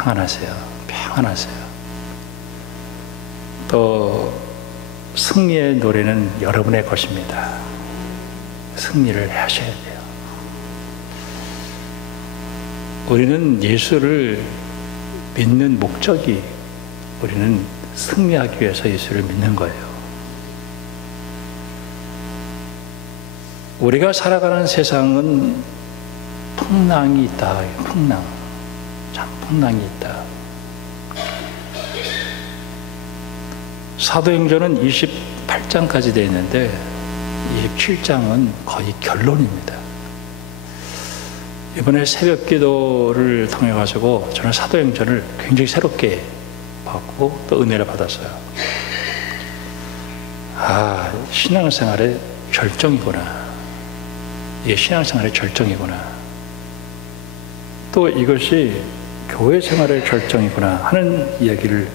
평안하세요. 평안하세요. 또 승리의 노래는 여러분의 것입니다. 승리를 하셔야 돼요. 우리는 예수를 믿는 목적이 우리는 승리하기 위해서 예수를 믿는 거예요. 우리가 살아가는 세상은 풍랑이 있다. 풍랑. 참 풍랑이 있다. 사도행전은 28장까지 되어 있는데 27장은 거의 결론입니다. 이번에 새벽 기도를 통해 가지고 저는 사도행전을 굉장히 새롭게 받고 또 은혜를 받았어요. 아, 신앙생활의 절정이구나. 이게 신앙생활의 절정이구나. 또 이것이 교회 생활의 절정이구나 하는 이야기를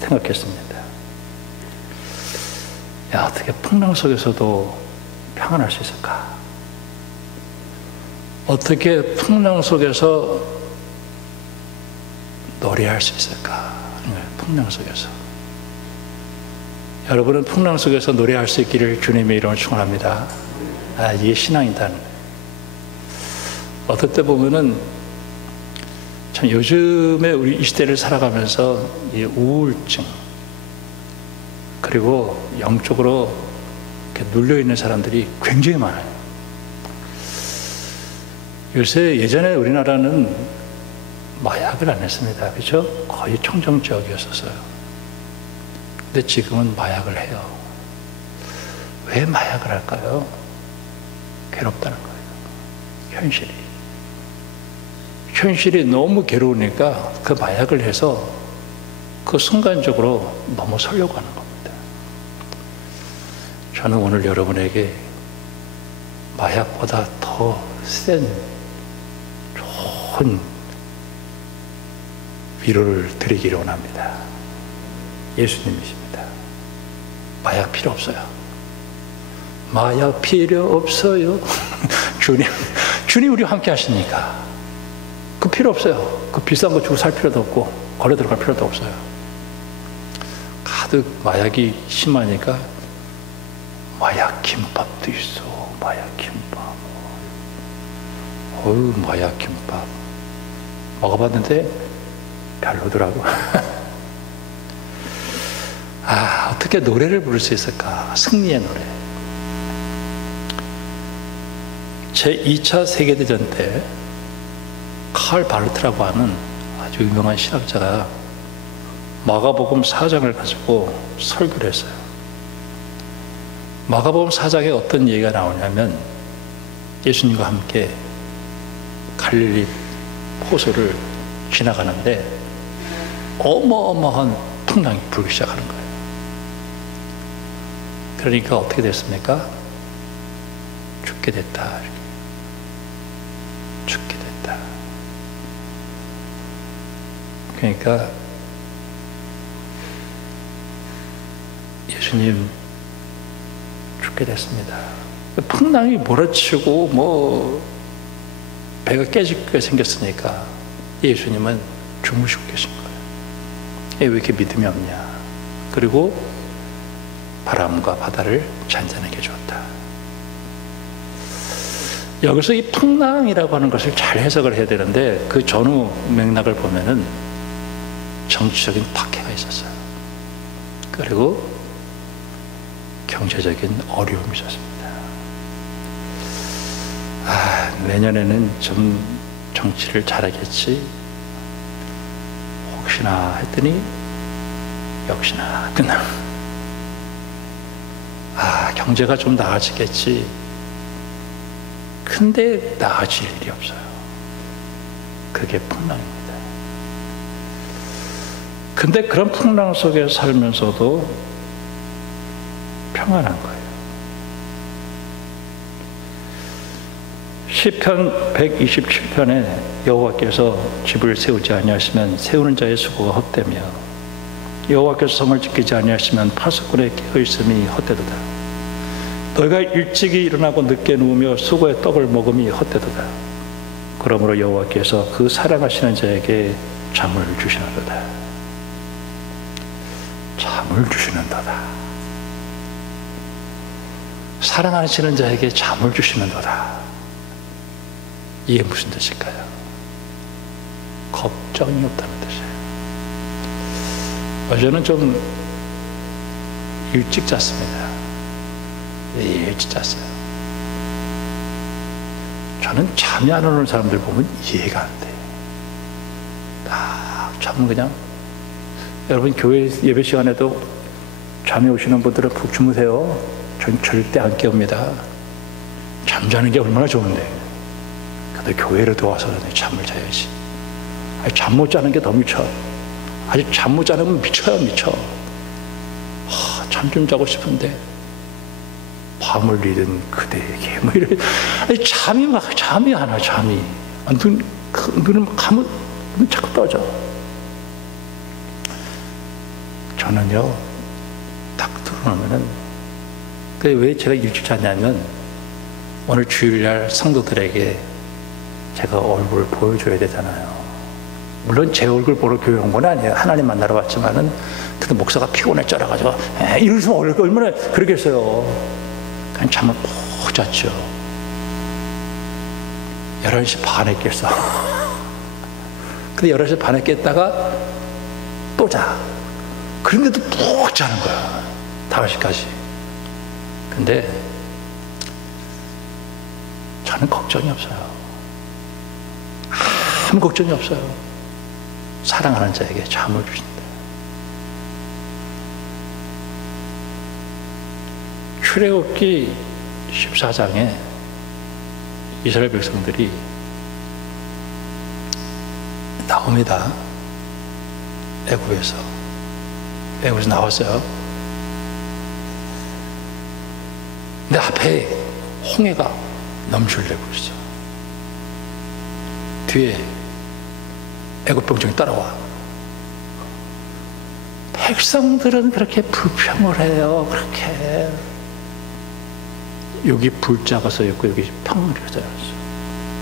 생각했습니다. 야, 어떻게 풍랑 속에서도 평안할 수 있을까? 어떻게 풍랑 속에서 노래할 수 있을까? 풍랑 속에서. 여러분은 풍랑 속에서 노래할 수 있기를 주님의 이름으로 축원합니다. 아, 이게 신앙이다는 거예요. 어떨 때 보면은 참 요즘에 우리 이 시대를 살아가면서 이 우울증 그리고 영적으로 이렇게 눌려있는 사람들이 굉장히 많아요. 요새 예전에 우리나라는 마약을 안 했습니다. 그렇죠? 거의 청정 지역이었어요. 근데 지금은 마약을 해요. 왜 마약을 할까요? 괴롭다는 거예요. 현실이 너무 괴로우니까 그 마약을 해서 그 순간적으로 넘어서려고 하는 겁니다. 저는 오늘 여러분에게 마약보다 더 센 좋은 위로를 드리기를 원합니다. 예수님이십니다. 마약 필요 없어요. 마약 필요 없어요. 주님 우리와 함께 하시니까 그 필요 없어요. 그 비싼 거 주고 살 필요도 없고 걸어 들어갈 필요도 없어요. 가득 마약이 심하니까 마약 김밥도 있어. 마약 김밥. 어우, 마약 김밥 먹어봤는데 별로더라고. 아, 어떻게 노래를 부를 수 있을까? 승리의 노래. 제2차 세계대전 때 칼 바르트라고 하는 아주 유명한 신학자가 마가복음 4장을 가지고 설교를 했어요. 마가복음 4장에 어떤 얘기가 나오냐면 예수님과 함께 갈릴리 호수를 지나가는데 어마어마한 풍랑이 불기 시작하는 거예요. 그러니까 어떻게 됐습니까? 죽게 됐다. 죽게 됐다. 그러니까 예수님 죽게 됐습니다. 풍랑이 몰아치고 뭐 배가 깨지게 생겼으니까 예수님은 주무시고 계신 거예요. 왜 이렇게 믿음이 없냐? 그리고 바람과 바다를 잔잔하게 해줬다. 여기서 이 풍랑이라고 하는 것을 잘 해석을 해야 되는데 그 전후 맥락을 보면은 정치적인 박해가 있었어요. 그리고 경제적인 어려움이 있었습니다. 아, 내년에는 좀 정치를 잘하겠지 혹시나 했더니 역시나 끝나. 아, 경제가 좀 나아지겠지. 근데 나아질 일이 없어요. 그게 풍랑입니다. 근데 그런 풍랑 속에 살면서도 평안한 거예요. 시편 127편에 여호와께서 집을 세우지 아니하시면 세우는 자의 수고가 헛되며 여호와께서 성을 지키지 아니하시면 파수꾼의 깨어있음이 헛되도다. 너희가 일찍이 일어나고 늦게 누우며 수고의 떡을 먹음이 헛되도다. 그러므로 여호와께서 그 사랑하시는 자에게 잠을 주시는도다. 잠을 주시는도다. 사랑하시는 자에게 잠을 주시는도다. 이게 무슨 뜻일까요? 걱정이 없다는 뜻이에요. 어제는 좀 일찍 잤습니다. 일찍 잤어요. 저는 잠이 안 오는 사람들 보면 이해가 안 돼요. 딱 잠은 그냥, 여러분 교회 예배 시간에도 잠이 오시는 분들은 푹 주무세요. 전 절대 안 깨웁니다. 잠자는 게 얼마나 좋은데. 근데 교회로 들어와서 잠을 자야지. 잠 못 자는 게 더 미쳐. 아직 잠 못 자는 건 미쳐요, 미쳐. 잠 좀 자고 싶은데 밤을 잃은 그대에게 뭐 이래. 잠이 안 와. 눈을 감으면 눈 자꾸 떠져. 저는요, 딱 들어오면은, 왜 제가 일찍 잤냐면, 오늘 주일날 성도들에게 제가 얼굴을 보여줘야 되잖아요. 물론 제 얼굴 보러 교회 온 건 아니에요. 하나님 만나러 왔지만은, 근데 목사가 피곤해 쩔어가지고, 이러시면 얼마나 그러겠어요. 그냥 잠을 푹 잤죠. 11시 반에 깼어. 근데 11시 반에 깼다가 또 자. 그런데도 푹 자는 거야. 5시까지. 근데 저는 걱정이 없어요. 아무 걱정이 없어요. 사랑하는 자에게 잠을 주신다. 출애굽기 14장에 이스라엘 백성들이 나옵니다. 애굽에서 나왔어요. 근데 앞에 홍해가 넘실대고 있어. 뒤에 애굽 병정이 따라와. 백성들은 그렇게 불평을 해요. 그렇게 여기 불자가 써있고 여기 평물이 써있어.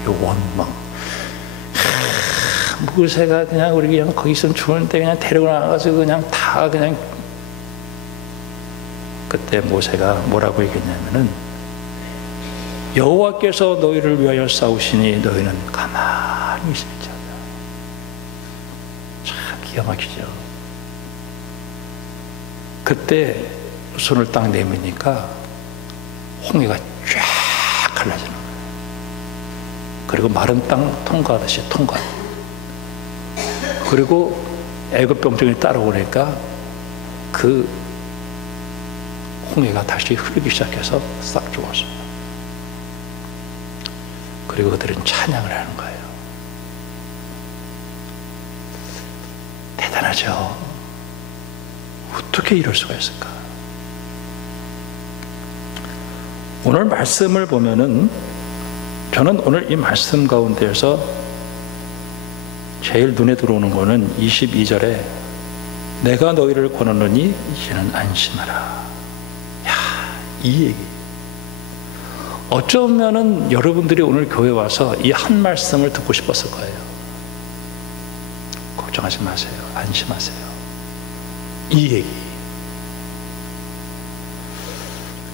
요 원망. 모세가 그냥 우리 그냥 거기 있으면 좋은데 그냥 데리고 나가서 그냥 다 그냥. 그때 모세가 뭐라고 얘기했냐면은, 여호와께서 너희를 위하여 싸우시니 너희는 가만히 있을지어다. 참 기가 막히죠. 그때 손을 딱 내미니까 홍해가 쫙 갈라지는 거예요. 그리고 마른 땅 통과하듯이 통과. 그리고 애굽 병정이 따라오니까 그 홍해가 다시 흐르기 시작해서 싹 죽었어요. 그리고 그들은 찬양을 하는 거예요. 대단하죠. 어떻게 이럴 수가 있을까? 오늘 말씀을 보면은, 저는 오늘 이 말씀 가운데에서 제일 눈에 들어오는 거는 22절에 내가 너희를 권하노니 이제는 안심하라. 야, 이 얘기. 어쩌면은 여러분들이 오늘 교회 와서 이 한 말씀을 듣고 싶었을 거예요. 걱정하지 마세요. 안심하세요. 이 얘기.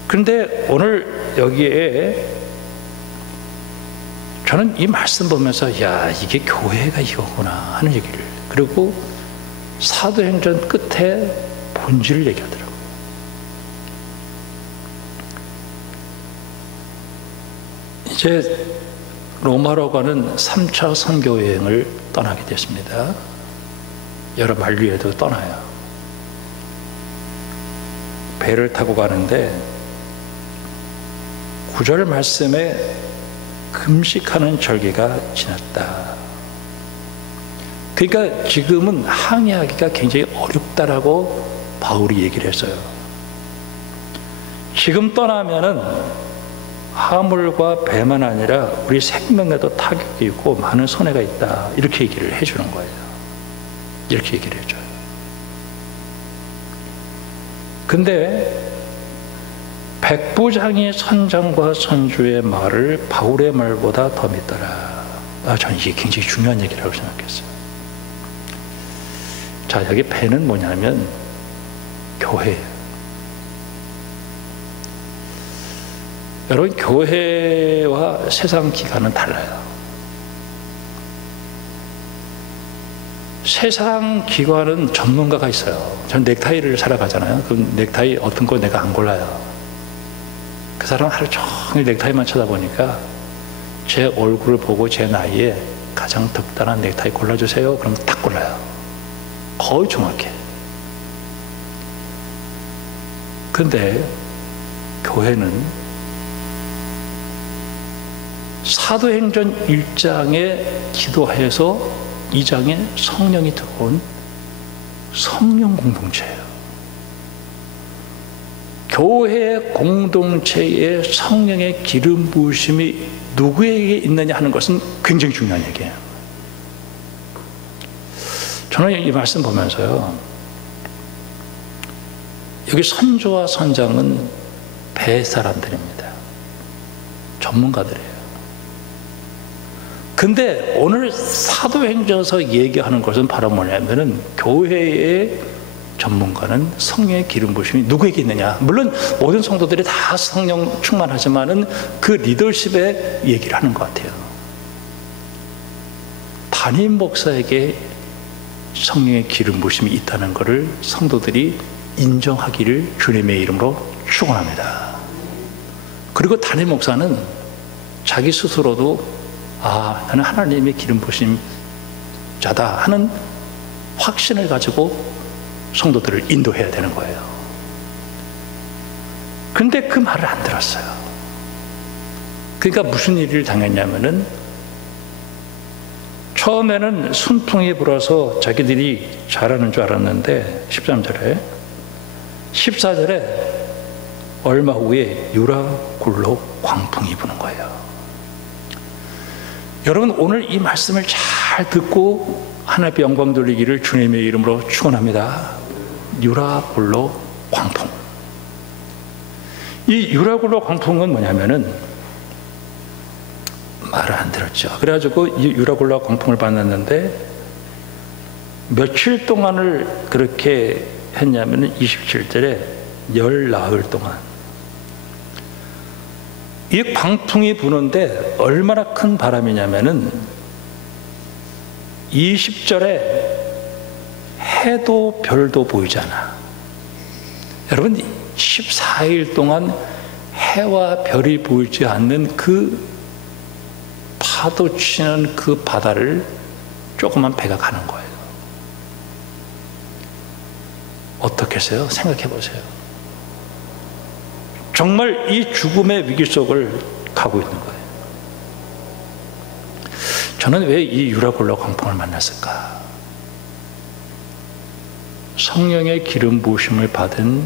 그런데 오늘 여기에 저는 이 말씀 보면서, 야, 이게 교회가 이거구나 하는 얘기를. 그리고 사도행전 끝에 본질을 얘기하더라고요. 이제 로마로 가는 3차 선교 여행을 떠나게 됐습니다. 여러 만류에도 떠나요. 배를 타고 가는데 9절 말씀에 금식하는 절기가 지났다. 그러니까 지금은 항해하기가 굉장히 어렵다라고 바울이 얘기를 했어요. 지금 떠나면은 화물과 배만 아니라 우리 생명에도 타격이 있고 많은 손해가 있다. 이렇게 얘기를 해주는 거예요. 이렇게 얘기를 해줘요. 근데 백부장이 선장과 선주의 말을 바울의 말보다 더 믿더라. 저는 이게 굉장히 중요한 얘기라고 생각했어요. 자, 여기 배는 뭐냐면 교회예요. 여러분, 교회와 세상 기관은 달라요. 세상 기관은 전문가가 있어요. 저는 넥타이를 사러 가잖아요. 그럼 넥타이 어떤 거 내가 안 골라요. 그 사람 하루 종일 넥타이만 쳐다보니까 제 얼굴을 보고 제 나이에 가장 득단한 넥타이 골라주세요. 그럼 딱 골라요. 거의 정확해. 근데 교회는 사도행전 1장에 기도해서 2장에 성령이 들어온 성령 공동체예요. 교회 공동체의 성령의 기름 부으심이 누구에게 있느냐 하는 것은 굉장히 중요한 얘기예요. 저는 이 말씀 보면서요, 여기 선조와 선장은 배 사람들입니다. 전문가들이에요. 근데 오늘 사도행전에서 얘기하는 것은 바로 뭐냐면은 교회의 전문가는 성령의 기름 부으심이 누구에게 있느냐. 물론 모든 성도들이 다 성령 충만하지만은 그 리더십의 얘기를 하는 것 같아요. 담임 목사에게 성령의 기름 부으심이 있다는 것을 성도들이 인정하기를 주님의 이름으로 축원합니다. 그리고 담임 목사는 자기 스스로도 나는 하나님의 기름 부으심 자다 하는 확신을 가지고 성도들을 인도해야 되는 거예요. 근데 그 말을 안 들었어요. 그러니까 무슨 일을 당했냐면은 처음에는 순풍이 불어서 자기들이 잘하는 줄 알았는데 13절에 14절에 얼마 후에 유라굴로 광풍이 부는 거예요. 여러분, 오늘 이 말씀을 잘 듣고 하나님의 영광 돌리기를 주님의 이름으로 축원합니다. 유라굴로 광풍. 이 유라굴로 광풍은 뭐냐면은 말을 안 들었죠. 그래가지고 이 유라굴로 광풍을 만났는데 며칠 동안을 그렇게 했냐면은 27절에 열 나흘 동안 이 광풍이 부는데 얼마나 큰 바람이냐면은 20절에 해도 별도 보이지 않아. 여러분, 14일 동안 해와 별이 보이지 않는 그 파도 치는 그 바다를 조그만 배가 가는 거예요. 어떻겠어요? 생각해 보세요. 정말 이 죽음의 위기 속을 가고 있는 거예요. 저는 왜 이 유라굴로 광풍을 만났을까? 성령의 기름 부으심을 받은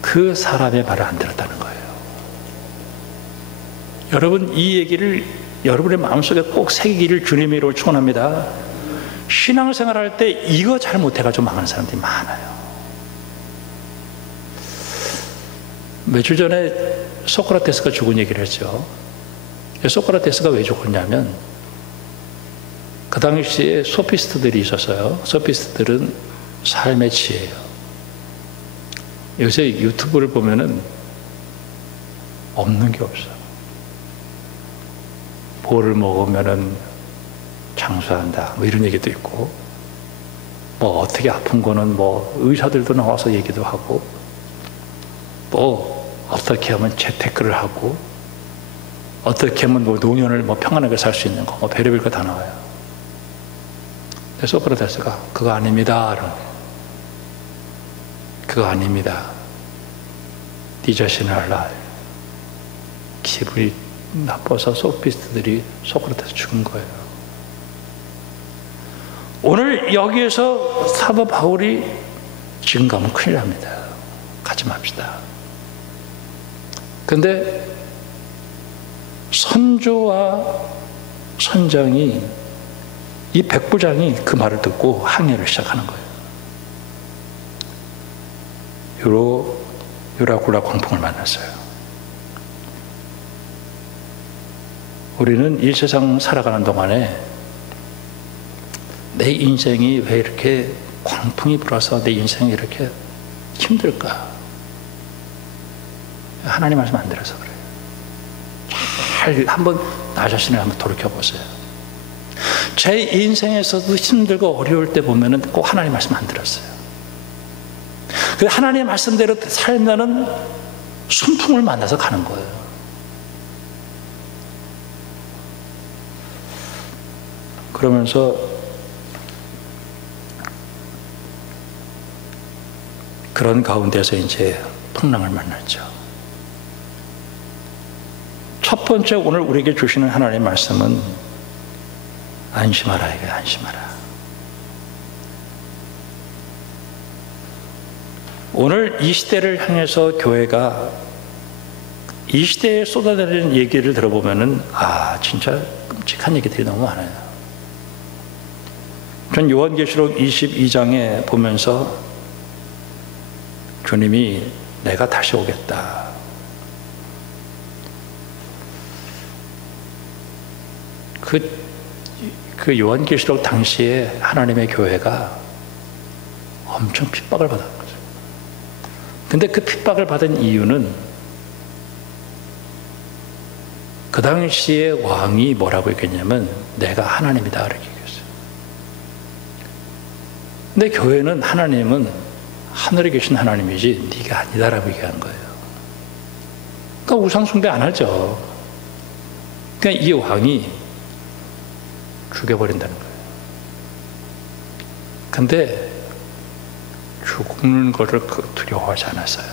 그 사람의 말을 안 들었다는 거예요. 여러분, 이 얘기를 여러분의 마음속에 꼭 새기기를 주님의 이름으로 축원합니다. 신앙생활 할 때 이거 잘 못해가지고 망하는 사람들이 많아요. 며칠 전에 소크라테스가 죽은 얘기를 했죠. 소크라테스가 왜 죽었냐면 그 당시에 소피스트들이 있었어요. 소피스트들은 삶의 지혜예요. 요새 유튜브를 보면은 없는 게 없어요. 뭐를 먹으면은 장수한다, 뭐 이런 얘기도 있고, 뭐 어떻게 아픈 거는 뭐 의사들도 나와서 얘기도 하고, 또 어떻게 하면 재테크를 하고, 어떻게 하면 뭐 노년을 뭐 평안하게 살 수 있는 거, 뭐 별의별 거 다 나와요. 그래서 소크라테스가 그거 아닙니다. 그거 아닙니다. 네 자신을 알라. 기분이 나빠서 소피스트들이 소크라테스 죽은 거예요. 오늘 여기에서 사도 바울이 지금 가면 큰일 납니다. 가지 맙시다. 근데 선조와 선장이, 이 백부장이 그 말을 듣고 항해를 시작하는 거예요. 유라굴로 광풍을 만났어요. 우리는 이 세상 살아가는 동안에 내 인생이 왜 이렇게 광풍이 불어서 내 인생이 이렇게 힘들까? 하나님 말씀 안 들어서 그래요. 잘 한번 나 자신을 한번 돌이켜보세요. 제 인생에서도 힘들고 어려울 때 보면은 꼭 하나님 말씀 안 들었어요. 그 하나님의 말씀대로 살면은 순풍을 만나서 가는 거예요. 그러면서 그런 가운데서 이제 풍랑을 만났죠. 첫 번째 오늘 우리에게 주시는 하나님의 말씀은 안심하라, 이게 안심하라. 오늘 이 시대를 향해서 교회가 이 시대에 쏟아내는 얘기를 들어보면은 진짜 끔찍한 얘기들이 너무 많아요. 전 요한계시록 22장에 보면서 주님이 내가 다시 오겠다. 그 요한계시록 당시에 하나님의 교회가 엄청 핍박을 받은 거죠. 근데 그 핍박을 받은 이유는 그 당시에 왕이 뭐라고 얘기했냐면 내가 하나님이다 이렇게 얘기했어요. 근데 교회는 하나님은 하늘에 계신 하나님이지 네가 아니다라고 얘기한 거예요. 그러니까 우상 숭배 안 하죠. 그러니까 이 왕이 죽여버린다는 거예요. 근데 죽는 것을 두려워하지 않았어요.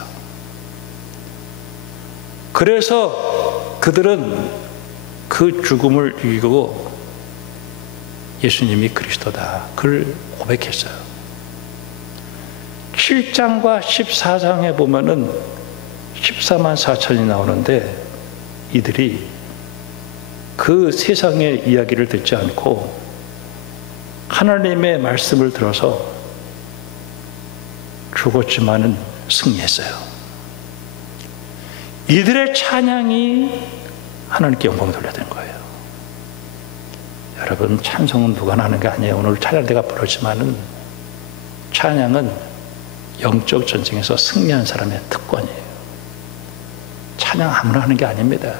그래서 그들은 그 죽음을 이기고 예수님이 그리스도다 그걸 고백했어요. 7장과 14장에 보면은 14만 4천이 나오는데 이들이 그 세상의 이야기를 듣지 않고 하나님의 말씀을 들어서 죽었지만은 승리했어요. 이들의 찬양이 하나님께 영광을 돌려드린 거예요. 여러분, 찬송은 누가 하는 게 아니에요. 오늘 찬양대가 부르지만은 찬양은 영적 전쟁에서 승리한 사람의 특권이에요. 찬양 아무나 하는 게 아닙니다.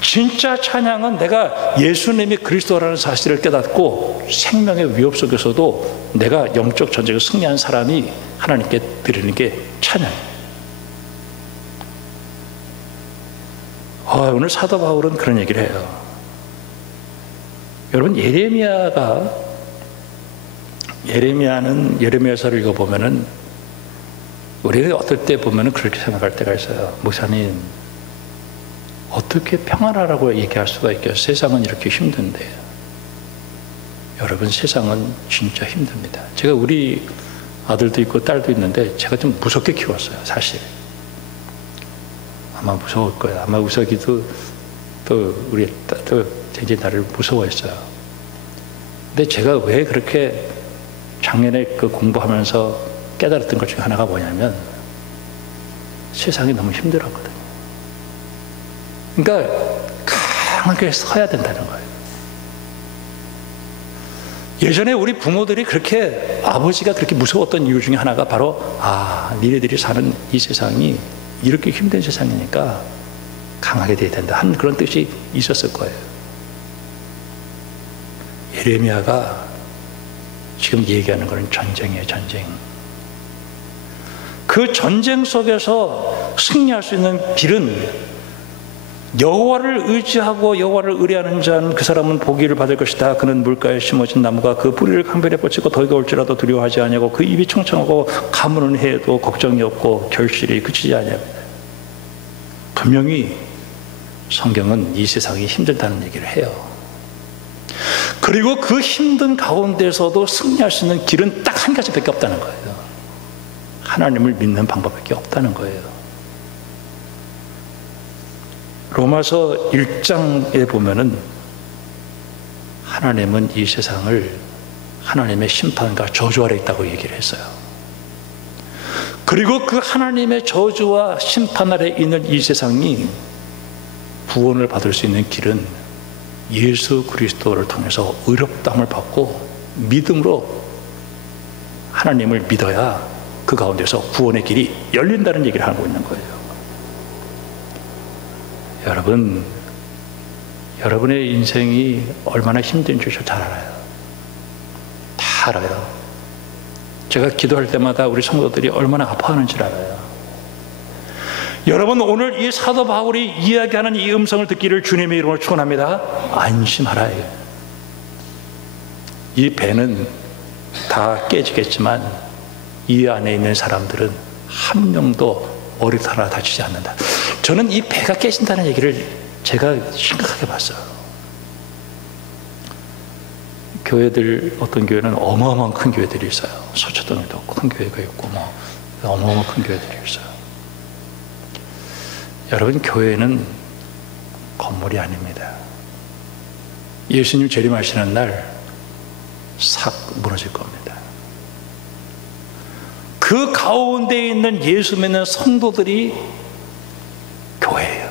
진짜 찬양은 내가 예수님이 그리스도라는 사실을 깨닫고 생명의 위협 속에서도 내가 영적 전쟁을 승리한 사람이 하나님께 드리는 게 찬양이에요. 오늘 사도 바울은 그런 얘기를 해요. 여러분, 예레미야서를 읽어보면은 우리가 어떨 때 보면은 그렇게 생각할 때가 있어요. 목사님, 어떻게 평안하라고 얘기할 수가 있겠어요? 세상은 이렇게 힘든데. 여러분, 세상은 진짜 힘듭니다. 제가 우리 아들도 있고 딸도 있는데 제가 좀 무섭게 키웠어요, 사실. 아마 무서울 거예요. 아마 우석이도 또 우리 딸도 굉장히 나를 무서워했어요. 근데 제가 왜 그렇게 작년에 그 공부하면서 깨달았던 것 중에 하나가 뭐냐면 세상이 너무 힘들었거든요. 그러니까 강하게 서야 된다는 거예요. 예전에 우리 부모들이 그렇게 아버지가 그렇게 무서웠던 이유 중에 하나가 바로 니네들이 사는 이 세상이 이렇게 힘든 세상이니까 강하게 돼야 된다 하는 그런 뜻이 있었을 거예요. 예레미야가 지금 얘기하는 것은 전쟁이에요, 전쟁. 그 전쟁 속에서 승리할 수 있는 길은 여호와를 의지하고 여호와를 의뢰하는 자는 그 사람은 복을 받을 것이다. 그는 물가에 심어진 나무가 그 뿌리를 강변에 뻗치고 더위가 올지라도 두려워하지 아니하고 그 입이 청청하고 가무는 해도 걱정이 없고 결실이 그치지 아니합니다. 분명히 성경은 이 세상이 힘들다는 얘기를 해요. 그리고 그 힘든 가운데서도 승리할 수 있는 길은 딱 한 가지밖에 없다는 거예요. 하나님을 믿는 방법밖에 없다는 거예요. 로마서 1장에 보면은 하나님은 이 세상을 하나님의 심판과 저주 아래 있다고 얘기를 했어요. 그리고 그 하나님의 저주와 심판 아래 있는 이 세상이 구원을 받을 수 있는 길은 예수 그리스도를 통해서 의롭다함을 받고 믿음으로 하나님을 믿어야 그 가운데서 구원의 길이 열린다는 얘기를 하고 있는 거예요. 여러분, 여러분의 인생이 얼마나 힘든 줄 잘 알아요. 다 알아요. 제가 기도할 때마다 우리 성도들이 얼마나 아파하는지 알아요. 여러분, 오늘 이 사도 바울이 이야기하는 이 음성을 듣기를 주님의 이름으로 축원합니다. 안심하라. 이 배는 다 깨지겠지만 이 안에 있는 사람들은 한 명도 머리도 하나 다치지 않는다. 저는 이 배가 깨진다는 얘기를 제가 심각하게 봤어요. 교회들, 어떤 교회는 어마어마한 큰 교회들이 있어요. 서초동에도 큰 교회가 있고 어마어마한 큰 교회들이 있어요. 여러분, 교회는 건물이 아닙니다. 예수님 재림하시는 날 싹 무너질 겁니다. 그 가운데 있는 예수 믿는 성도들이 교회예요.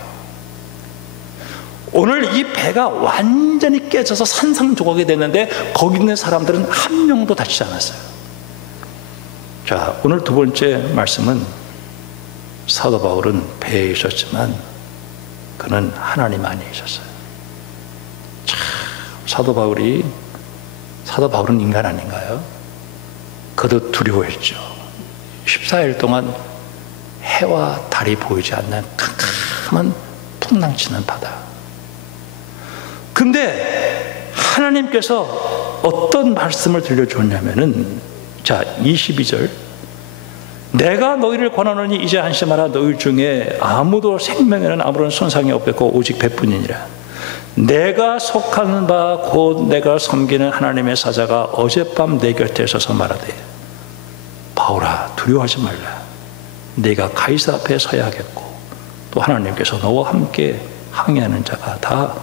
오늘 이 배가 완전히 깨져서 산산조각이 됐는데 거기 있는 사람들은 한 명도 다치지 않았어요. 자, 오늘 두 번째 말씀은 사도 바울은 배에 있었지만 그는 하나님 안에 있었어요. 참, 사도 바울은 인간 아닌가요? 그도 두려워했죠. 14일 동안 해와 달이 보이지 않는 캄캄한 풍랑치는 바다. 근데 하나님께서 어떤 말씀을 들려주었냐면은, 자, 22절, 내가 너희를 권하노니 이제 안심하라. 너희 중에 아무도 생명에는 아무런 손상이 없겠고 오직 배뿐이니라. 내가 속한 바 곧 내가 섬기는 하나님의 사자가 어젯밤 내 곁에 서서 말하되, 바울아 두려워하지 말라. 네가 가이사 앞에 서야 하겠고 또 하나님께서 너와 함께 항해하는 자가 다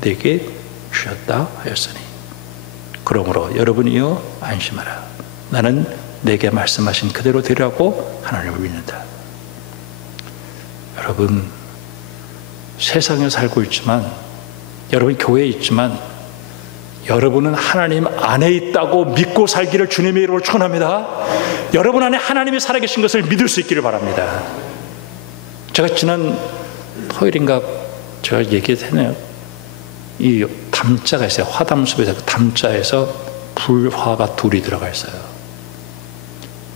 내게 주셨다 하였으니, 그러므로 여러분이여 안심하라. 나는 내게 말씀하신 그대로 되라고 하나님을 믿는다. 여러분, 세상에 살고 있지만, 여러분 교회에 있지만, 여러분은 하나님 안에 있다고 믿고 살기를 주님의 이름으로 축원합니다. 여러분 안에 하나님이 살아계신 것을 믿을 수 있기를 바랍니다. 제가 지난 토요일인가 제가 얘기했네요. 이 담자가 있어요. 화담숲에서 그 담자에서 불화가 둘이 들어가 있어요.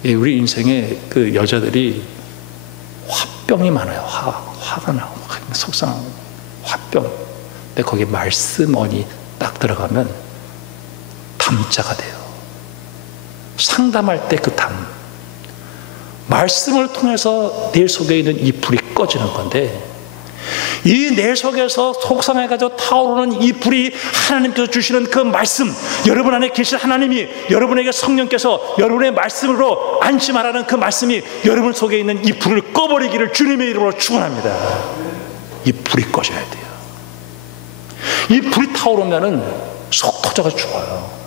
우리 인생에 그 여자들이 화병이 많아요. 화가 나고 속상하고 화병. 근데 거기 말씀원이 딱 들어가면 담자가 돼요. 상담할 때 그 담, 말씀을 통해서 내 속에 있는 이 불이 꺼지는 건데, 이 내 속에서 속상해가지고 타오르는 이 불이 하나님께서 주시는 그 말씀, 여러분 안에 계신 하나님이 여러분에게 성령께서 여러분의 말씀으로 안심하라는 그 말씀이 여러분 속에 있는 이 불을 꺼버리기를 주님의 이름으로 축원합니다. 이 불이 꺼져야 돼요. 이 불이 타오르면은 속 터져서 죽어요.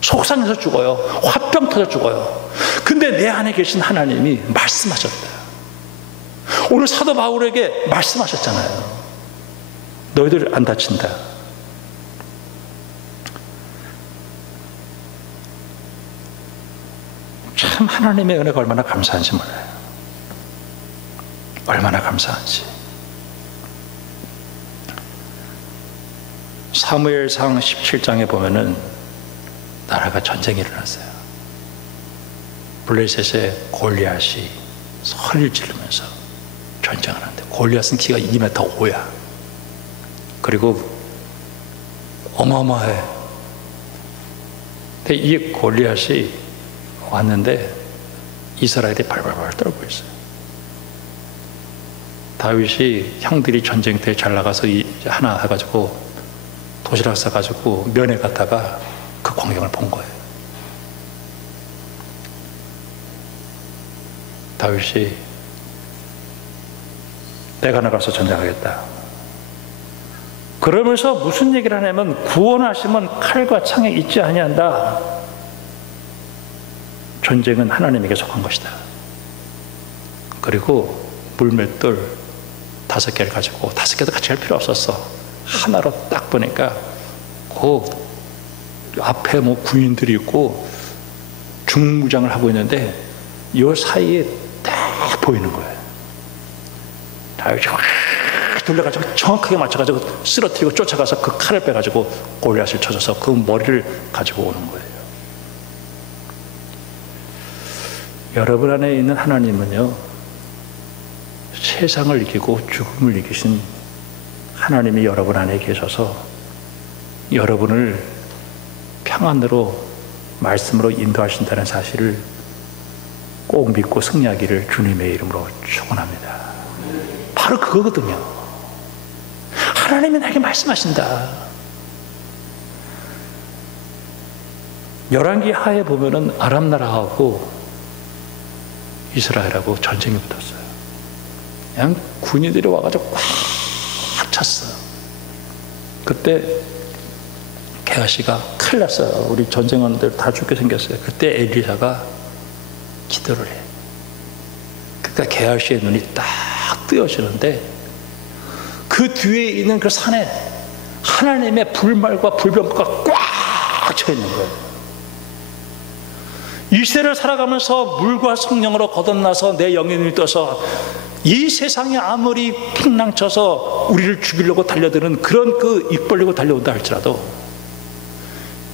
속상해서 죽어요. 화병 터져 죽어요. 근데 내 안에 계신 하나님이 말씀하셨다. 오늘 사도 바울에게 말씀하셨잖아요. 너희들 안 다친다. 참 하나님의 은혜가 얼마나 감사한지 몰라요. 얼마나 감사한지. 사무엘상 17장에 보면은 나라가 전쟁이 일어났어요. 블레셋의 골리앗이 소리를 지르면서 전쟁을 하는데, 골리앗은 키가 2m 5야. 그리고 어마어마해. 근데 이 골리앗이 왔는데 이스라엘이 발발발 떨고 있어요. 다윗이 형들이 전쟁터에 잘 나가서 하나 해가지고 도시락 싸가지고 면회 갔다가 그 광경을 본 거예요. 다윗이 내가 나가서 전쟁하겠다. 그러면서 무슨 얘기를 하냐면, 구원하심은 칼과 창에 있지 아니한다. 전쟁은 하나님에게 속한 것이다. 그리고 물맷돌 5개를 가지고, 5개도 같이 할 필요 없었어. 하나로 딱 보니까 그 앞에 뭐 군인들이 있고 중무장을 하고 있는데 이 사이에 딱 보이는 거예요. 다윗이 확 돌려가지고 정확하게 맞춰가지고 쓰러뜨리고 쫓아가서 그 칼을 빼가지고 골리앗을 쳐줘서 그 머리를 가지고 오는 거예요. 여러분 안에 있는 하나님은요, 세상을 이기고 죽음을 이기신 하나님이 여러분 안에 계셔서 여러분을 평안으로 말씀으로 인도하신다는 사실을 꼭 믿고 승리하기를 주님의 이름으로 축원합니다. 바로 그거거든요. 하나님이 나에게 말씀하신다. 열왕기 하에 보면은 아람 나라하고 이스라엘하고 전쟁이 붙었어요. 그냥 군인들이 와가지고 꽉 찼어요. 그때 게하시가 큰일 났어요. 우리 전쟁원들 다 죽게 생겼어요. 그때 엘리사가 기도를 해. 그러니까 게하시의 눈이 딱 뜨여지는데 그 뒤에 있는 그 산에 하나님의 불말과 불병거가 꽉 차 있는 거예요. 이 시대를 살아가면서 물과 성령으로 거듭나서 내 영의 눈이 떠서 이 세상에 아무리 팽랑쳐서 우리를 죽이려고 달려드는 그런 그 입 벌리고 달려온다 할지라도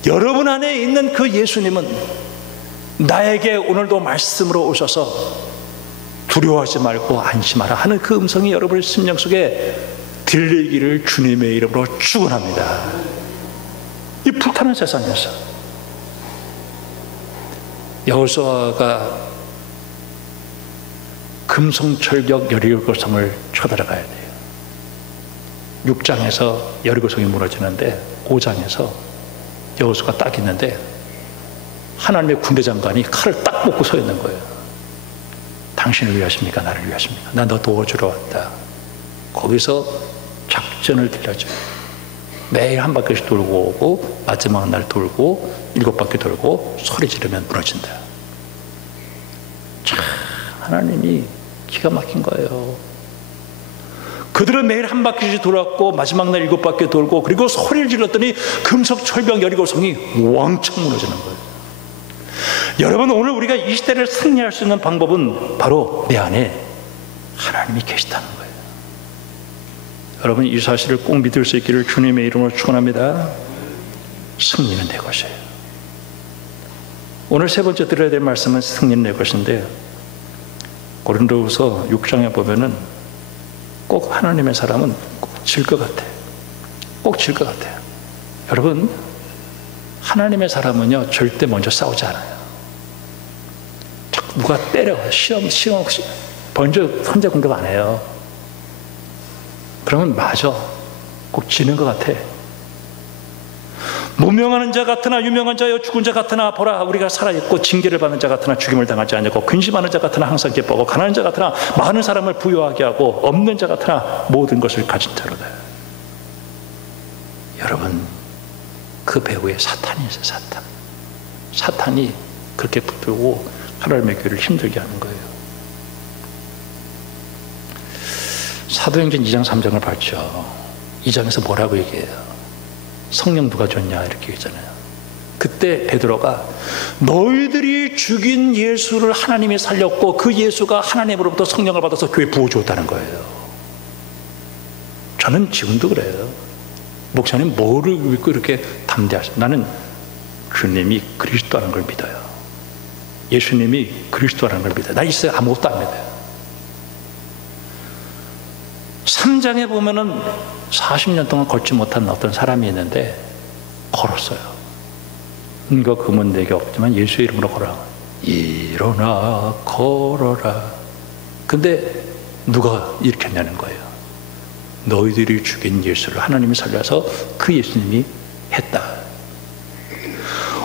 여러분 안에 있는 그 예수님은 나에게 오늘도 말씀으로 오셔서 두려워하지 말고 안심하라 하는 그 음성이 여러분의 심령 속에 들리기를 주님의 이름으로 축원합니다. 이 불타는 세상에서 여호수아가 금성철벽 여리고성을 쳐들어가야 돼요. 6장에서 여리고성이 무너지는데 5장에서 여호수아가 딱 있는데 하나님의 군대 장관이 칼을 딱 뽑고 서 있는 거예요. 당신을 위하십니까? 나를 위하십니까? 나 너 도와주러 왔다. 거기서 작전을 들려줘요. 매일 한 바퀴씩 돌고 오고 마지막 날 돌고 7바퀴 돌고 소리 지르면 무너진다. 참 하나님이 기가 막힌 거예요. 그들은 매일 한 바퀴씩 돌았고 마지막 날 7바퀴 돌고 그리고 소리를 질렀더니 금석철벽 여리고성이 왕창 무너지는 거예요. 여러분, 오늘 우리가 이 시대를 승리할 수 있는 방법은 바로 내 안에 하나님이 계시다는 거예요. 여러분, 이 사실을 꼭 믿을 수 있기를 주님의 이름으로 축원합니다. 승리는 내 것이에요. 오늘 세 번째 들어야 될 말씀은 승리는 내 것인데, 고린도후서 6장에 보면은 꼭 하나님의 사람은 꼭 질 것 같아. 꼭 질 것 같아요. 여러분, 하나님의 사람은요 절대 먼저 싸우지 않아요. 자꾸 누가 때려 시험 먼저 혼자 공격 안 해요. 그러면 맞아, 꼭 지는 것 같아. 무명하는 자 같으나 유명한 자여 죽은 자 같으나 보라 우리가 살아있고 징계를 받는 자 같으나 죽임을 당하지 않고 근심하는 자 같으나 항상 기뻐하고 가난한 자 같으나 많은 사람을 부유하게 하고 없는 자 같으나 모든 것을 가진 자로다. 여러분, 그 배후에 사탄이 있어요. 사탄이 그렇게 붙들고 하나님의 교회를 힘들게 하는 거예요. 사도행전 2장 3장을 봤죠. 2장에서 뭐라고 얘기해요? 성령 누가 줬냐 이렇게 얘기했잖아요. 그때 베드로가 너희들이 죽인 예수를 하나님이 살렸고 그 예수가 하나님으로부터 성령을 받아서 교회에 부어주었다는 거예요. 저는 지금도 그래요. 목사님 뭐를 믿고 이렇게 담대하시죠? 나는 주님이 그리스도라는 걸 믿어요. 예수님이 그리스도라는 걸 믿어요. 나 있어요. 아무것도 안 믿어요. 3장에 보면은 40년 동안 걷지 못한 어떤 사람이 있는데 걸었어요. 은과 금은 내게 없지만 예수의 이름으로 걸어라. 일어나 걸어라. 근데 누가 일으켰냐는 거예요. 너희들이 죽인 예수를 하나님이 살려서 그 예수님이 했다.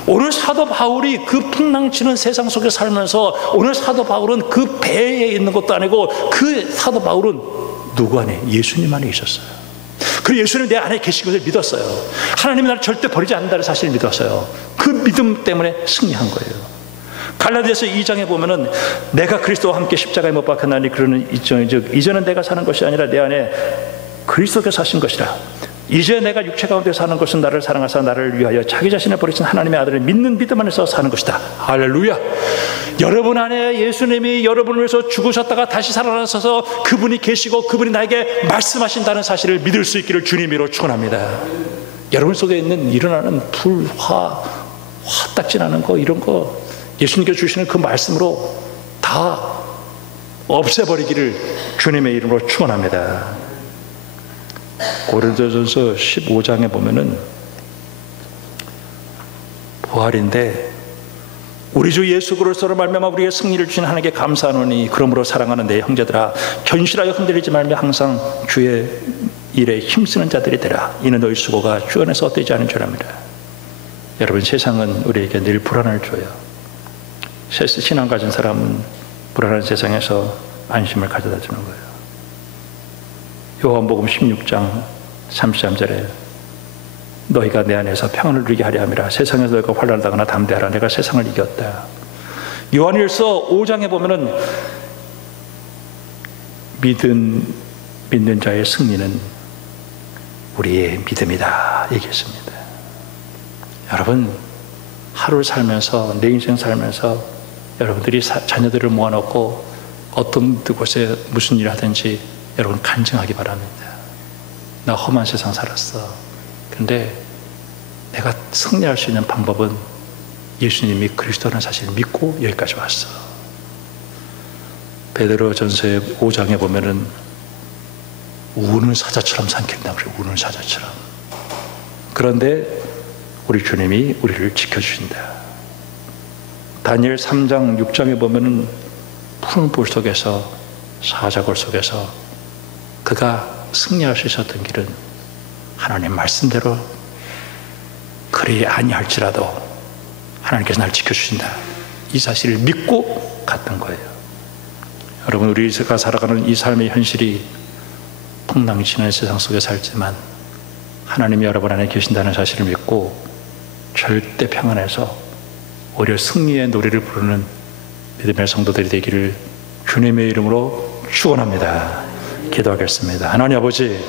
오늘 사도 바울이 그 풍랑치는 세상 속에 살면서 오늘 사도 바울은 그 배에 있는 것도 아니고 그 사도 바울은 누구 안에? 예수님 안에 있었어요. 그리고 예수님 내 안에 계신 것을 믿었어요. 하나님이 나를 절대 버리지 않는다는 사실을 믿었어요. 그 믿음 때문에 승리한 거예요. 갈라디아서 2장에 보면은 내가 그리스도와 함께 십자가에 못 박혔나니 그러는 이전은 내가 사는 것이 아니라 내 안에 그리스도께서 사신 것이라. 이제 내가 육체 가운데 사는 것은 나를 사랑하사 나를 위하여 자기 자신을 버리신 하나님의 아들을 믿는 믿음 안에서 사는 것이다. 할렐루야. 여러분 안에 예수님이 여러분을 위해서 죽으셨다가 다시 살아나셔서 그분이 계시고 그분이 나에게 말씀하신다는 사실을 믿을 수 있기를 주님으로 축원합니다. 여러분 속에 있는 일어나는 불, 화딱지나는 거, 이런 거 예수님께서 주시는 그 말씀으로 다 없애버리기를 주님의 이름으로 축원합니다. 고린도전서 15장에 보면은 부활인데, 우리 주 예수 그리스도로 말미암아 우리에게 승리를 주신 하나님께 감사하노니 그러므로 사랑하는 내 형제들아, 견실하여 흔들리지 말며 항상 주의 일에 힘쓰는 자들이 되라. 이는 너희 수고가 주 안에서 헛되지 않은 줄 압니다. 여러분, 세상은 우리에게 늘 불안을 줘요. 신앙 가진 사람은 불안한 세상에서 안심을 가져다 주는 거예요. 요한복음 16장 33절에 너희가 내 안에서 평안을 누리게 하려 함이라. 세상에서 너희가 환난을 당하나 담대하라. 내가 세상을 이겼다. 요한일서 5장에 보면은 믿는 자의 승리는 우리의 믿음이다 얘기했습니다. 여러분, 하루 살면서, 내 인생 살면서 여러분들이 자녀들을 모아놓고 어떤 곳에 무슨 일을 하든지 여러분 간증하기 바랍니다. 나 험한 세상 살았어. 근데 내가 승리할 수 있는 방법은 예수님이 그리스도라는 사실을 믿고 여기까지 왔어. 베드로전서 5장에 보면은 우는 사자처럼 삼킨다 그래요. 우는 사자처럼. 그런데 우리 주님이 우리를 지켜주신다. 다니엘 3장 6장에 보면은 푸른 불 속에서, 사자골 속에서 그가 승리할 수 있었던 길은 하나님 말씀대로 그리 아니할지라도 하나님께서 나를 지켜주신다, 이 사실을 믿고 갔던 거예요. 여러분, 우리가 살아가는 이 삶의 현실이 풍랑치는 세상 속에 살지만 하나님이 여러분 안에 계신다는 사실을 믿고 절대 평안해서 오히려 승리의 노래를 부르는 믿음의 성도들이 되기를 주님의 이름으로 축원합니다. 기도하겠습니다. 하나님 아버지,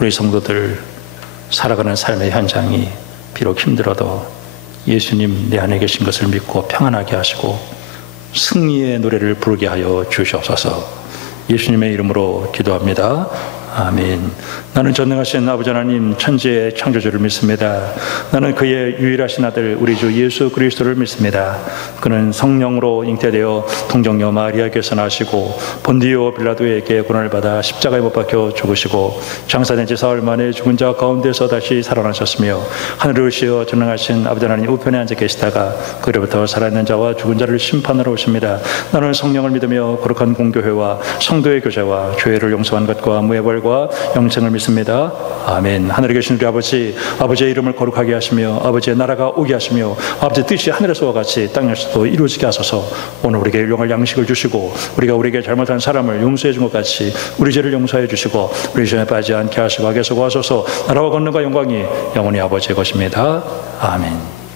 우리 성도들 살아가는 삶의 현장이 비록 힘들어도 예수님 내 안에 계신 것을 믿고 평안하게 하시고 승리의 노래를 부르게 하여 주시옵소서. 예수님의 이름으로 기도합니다. 아멘. 나는 전능하신 아버지 하나님, 천지의 창조주를 믿습니다. 나는 그의 유일하신 아들 우리 주 예수 그리스도를 믿습니다. 그는 성령으로 잉태되어 동정녀 마리아에게서 나시고 본디오 빌라도에게 고난을 받아 십자가에 못 박혀 죽으시고 장사된 지 사흘 만에 죽은 자 가운데서 다시 살아나셨으며 하늘을 오시어 전능하신 아버지 하나님 우편에 앉아 계시다가 그로부터 살아있는 자와 죽은 자를 심판하러 오십니다. 나는 성령을 믿으며 거룩한 공교회와 성도의 교제와 죄를 용서한 것과 무의 벌과 영생을 믿습니다. 아멘. 하늘에 계신 우리 아버지, 아버지의 이름을 거룩하게 하시며 아버지의 나라가 오게 하시며 아버지의 뜻이 하늘에서와 같이 땅에서도 이루어지게 하소서. 오늘 우리에게 일용할 양식을 주시고 우리가 우리에게 잘못한 사람을 용서해 준 것 같이 우리 죄를 용서해 주시고 우리 죄에 빠지지 않게 하시고 악에서 구하소서. 나라와 권능과 영광이 영원히 아버지의 것입니다. 아멘.